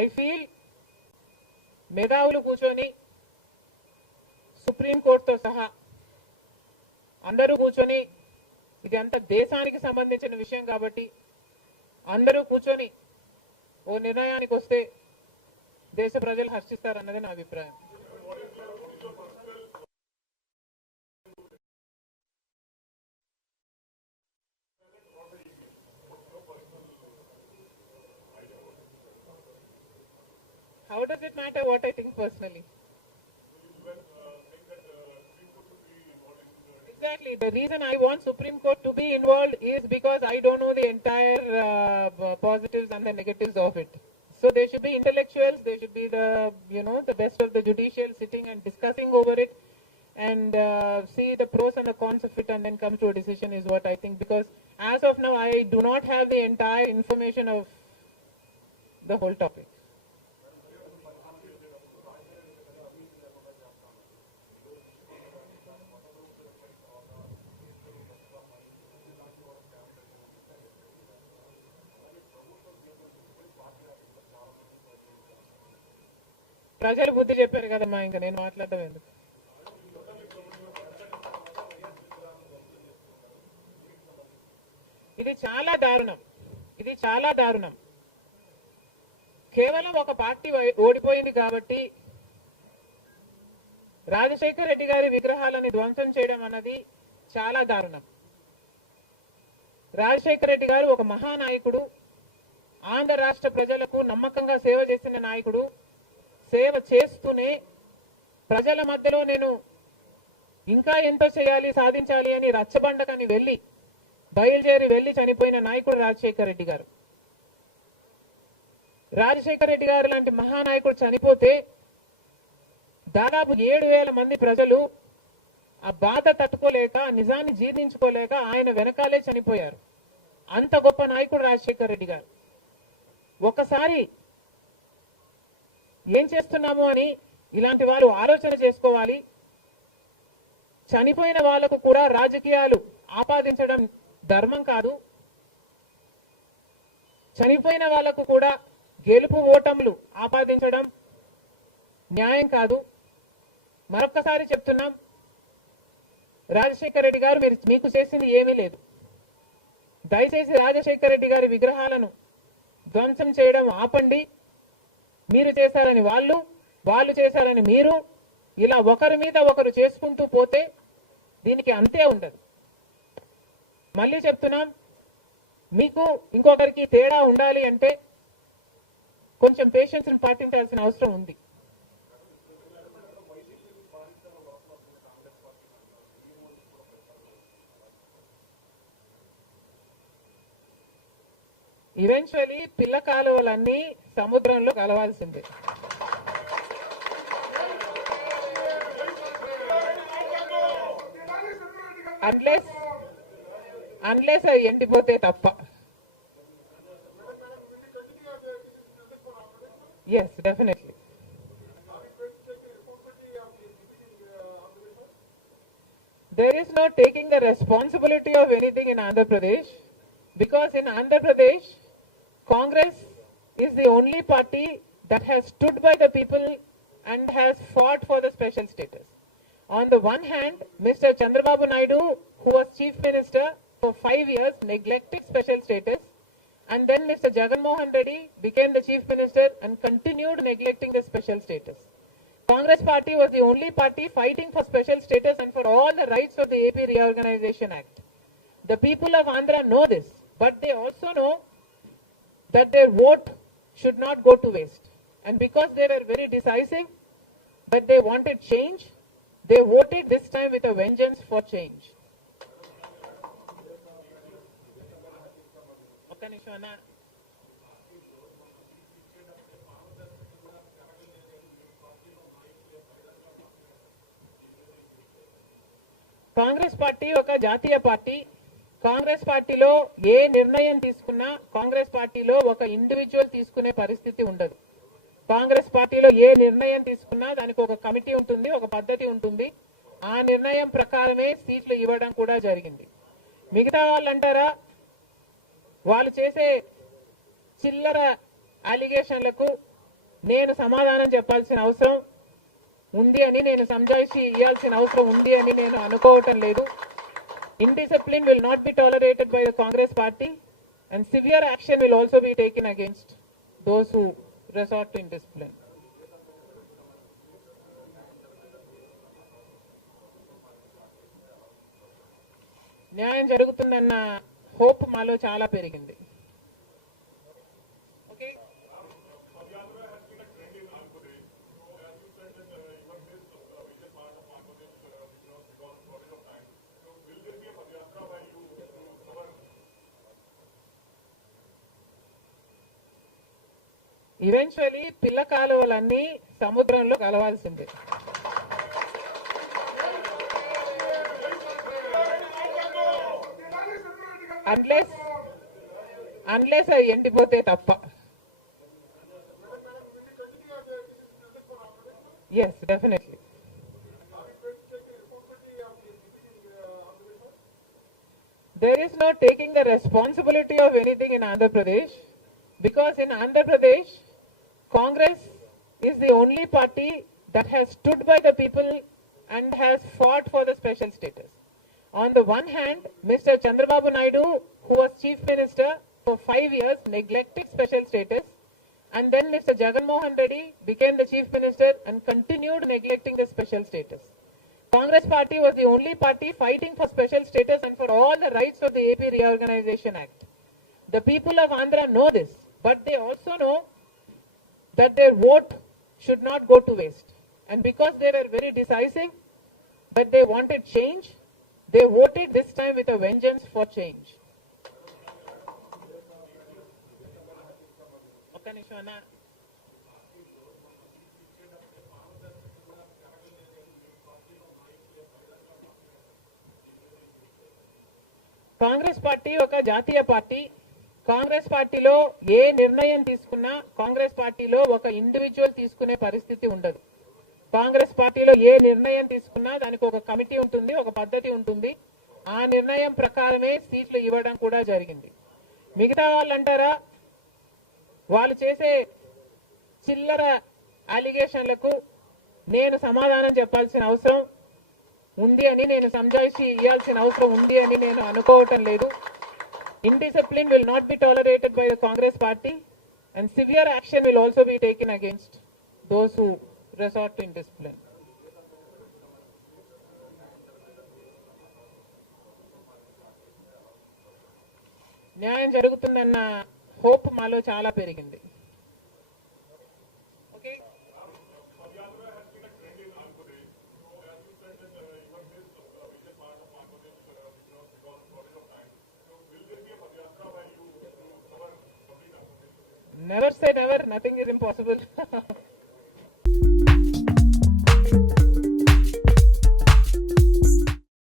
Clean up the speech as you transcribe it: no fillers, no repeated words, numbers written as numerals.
I feel మేధావులు కూర్చొని సుప్రీంకోర్టుతో సహా అందరూ కూర్చొని, ఇది అంత దేశానికి సంబంధించిన విషయం కాబట్టి అందరూ కూర్చొని ఓ నిర్ణయానికి వస్తే దేశ ప్రజలు హర్షిస్తారన్నది నా అభిప్రాయం. How does it matter what I think personally? Exactly. The reason I want Supreme Court to be involved is because I don't know the entire positives and the negatives of it. So there should be intellectuals, there should be the best of the judicial sitting and discussing over it and see the pros and the cons of it and then come to a decision is what I think. Because as of now, I do not have the entire information of the whole topic. ప్రజలు బుద్ధి చెప్పారు కదమ్మా, ఇంకా నేను మాట్లాడటం ఎందుకు. ఇది చాలా దారుణం, ఇది చాలా దారుణం. కేవలం ఒక పార్టీ ఓడిపోయింది కాబట్టి రాజశేఖర్ రెడ్డి గారి విగ్రహాలని ధ్వంసం చేయడం అన్నది చాలా దారుణం. రాజశేఖర్ రెడ్డి గారు ఒక మహానాయకుడు, ఆంధ్ర రాష్ట్ర ప్రజలకు నమ్మకంగా సేవ చేసిన నాయకుడు. సేవ చేస్తూనే ప్రజల మధ్యలో నేను ఇంకా ఎంతో చేయాలి, సాధించాలి అని రచ్చబండకని బయలుదేరి వెళ్లి చనిపోయిన నాయకుడు రాజశేఖర్ రెడ్డి గారు. రాజశేఖర్ రెడ్డి గారు లాంటి మహానాయకుడు చనిపోతే దాదాపు 7,000 మంది ప్రజలు ఆ బాధ తట్టుకోలేక, నిజాన్ని జీర్ణించుకోలేక ఆయన వెనకాలే చనిపోయారు. అంత గొప్ప నాయకుడు రాజశేఖర్ రెడ్డి గారు. ఒకసారి ఏం చేస్తున్నాము అని ఇలాంటి వాళ్ళు ఆలోచన చేసుకోవాలి. చనిపోయిన వాళ్లకు కూడా రాజకీయాలు ఆపాదించడం ధర్మం కాదు. చనిపోయిన వాళ్లకు కూడా గెలుపు ఓటములు ఆపాదించడం న్యాయం కాదు. మరొక్కసారి చెప్తున్నాం, రాజశేఖర్ రెడ్డి గారు మీకు చేసింది ఏమీ లేదు. దయచేసి రాజశేఖర్ రెడ్డి గారి విగ్రహాలను ధ్వంసం చేయడం ఆపండి. మీరు చేశారని వాళ్ళు చేశారని మీరు, ఇలా ఒకరి మీద ఒకరు చేసుకుంటూ పోతే దీనికి అంతే ఉండదు. మళ్ళీ చెప్తున్నాం, మీకు ఇంకొకరికి తేడా ఉండాలి అంటే కొంచెం పేషెన్స్ పాటించాల్సిన అవసరం ఉంది. ఈవెన్చువలీ పిల్ల కాలువలన్నీ సముద్రంలో కలవాల్సిందే. అన్లెస్ అది ఎండిపోతే తప్ప. Yes, definitely. There is no taking the responsibility of anything in Andhra Pradesh, because in Andhra Pradesh, Congress is the only party that has stood by the people and has fought for the special status. On the one hand, Mr. Chandrababu Naidu, who was Chief Minister for 5 years, neglected special status, and then Mr. Jagan Mohan Reddy became the Chief Minister and continued neglecting the special status. Congress party was the only party fighting for special status and for all the rights of the AP Reorganization Act. The people of Andhra know this, but they also know that their vote should not go to waste. And because they were very decisive, but they wanted change, they voted this time with a vengeance for change. Congress పార్టీ ఒక జాతీయ పార్టీ. కాంగ్రెస్ పార్టీలో ఏ నిర్ణయం తీసుకున్నా కాంగ్రెస్ పార్టీలో ఒక ఇండివిజువల్ తీసుకునే పరిస్థితి ఉండదు. కాంగ్రెస్ పార్టీలో ఏ నిర్ణయం తీసుకున్నా దానికి ఒక కమిటీ ఉంటుంది, ఒక పద్ధతి ఉంటుంది. ఆ నిర్ణయం ప్రకారమే సీట్లు ఇవ్వడం కూడా జరిగింది. మిగతా వాళ్ళు అంటారా, వాళ్ళు చేసే చిల్లర అలిగేషన్లకు నేను సమాధానం చెప్పాల్సిన అవసరం ఉంది అని, నేను సంజాయిషి ఇవ్వాల్సిన అవసరం ఉంది అని నేను అనుకోవటం లేదు. Indiscipline will not be tolerated by the Congress party, and severe action will also be taken against those who resort to indiscipline. న్యాయం జరుగుతుందన్న హోప్ మాలో చాలా పెరిగింది. ఈవెన్చువలీ పిల్ల కాలువలన్నీ సముద్రంలో కలవాల్సిందే. అన్లెస్ అవి ఎండిపోతే తప్ప. Yes, definitely. There is no taking the responsibility of anything in Andhra Pradesh, because in Andhra Pradesh, Congress is the only party that has stood by the people and has fought for the special status. On the one hand, Mr. Chandrababu Naidu, who was Chief Minister for 5 years, neglected special status, and then Mr. Jagan Mohan Reddy became the Chief Minister and continued neglecting the special status. Congress party was the only party fighting for special status and for all the rights of the AP Reorganization Act. The people of Andhra know this, but they also know that their vote should not go to waste. And because they were very decisive, that they wanted change, they voted this time with a vengeance for change. Congress పార్టీ ఒక జాతీయ పార్టీ. కాంగ్రెస్ పార్టీలో ఏ నిర్ణయం తీసుకున్నా కాంగ్రెస్ పార్టీలో ఒక ఇండివిజువల్ తీసుకునే పరిస్థితి ఉండదు. కాంగ్రెస్ పార్టీలో ఏ నిర్ణయం తీసుకున్నా దానికి ఒక కమిటీ ఉంటుంది, ఒక పద్ధతి ఉంటుంది. ఆ నిర్ణయం ప్రకారమే సీట్లు ఇవ్వడం కూడా జరిగింది. మిగతా వాళ్ళు అంటారా, వాళ్ళు చేసే చిల్లర అలిగేషన్లకు నేను సమాధానం చెప్పాల్సిన అవసరం ఉంది అని, నేను సంజాయిషి ఇవ్వాల్సిన అవసరం ఉంది అని నేను అనుకోవటం లేదు. Indiscipline will not be tolerated by the Congress party, and severe action will also be taken against those who resort to indiscipline. న్యాయం జరుగుతుందన్న హోప్ మాలో చాలా పెరిగింది. Never say never, nothing is impossible.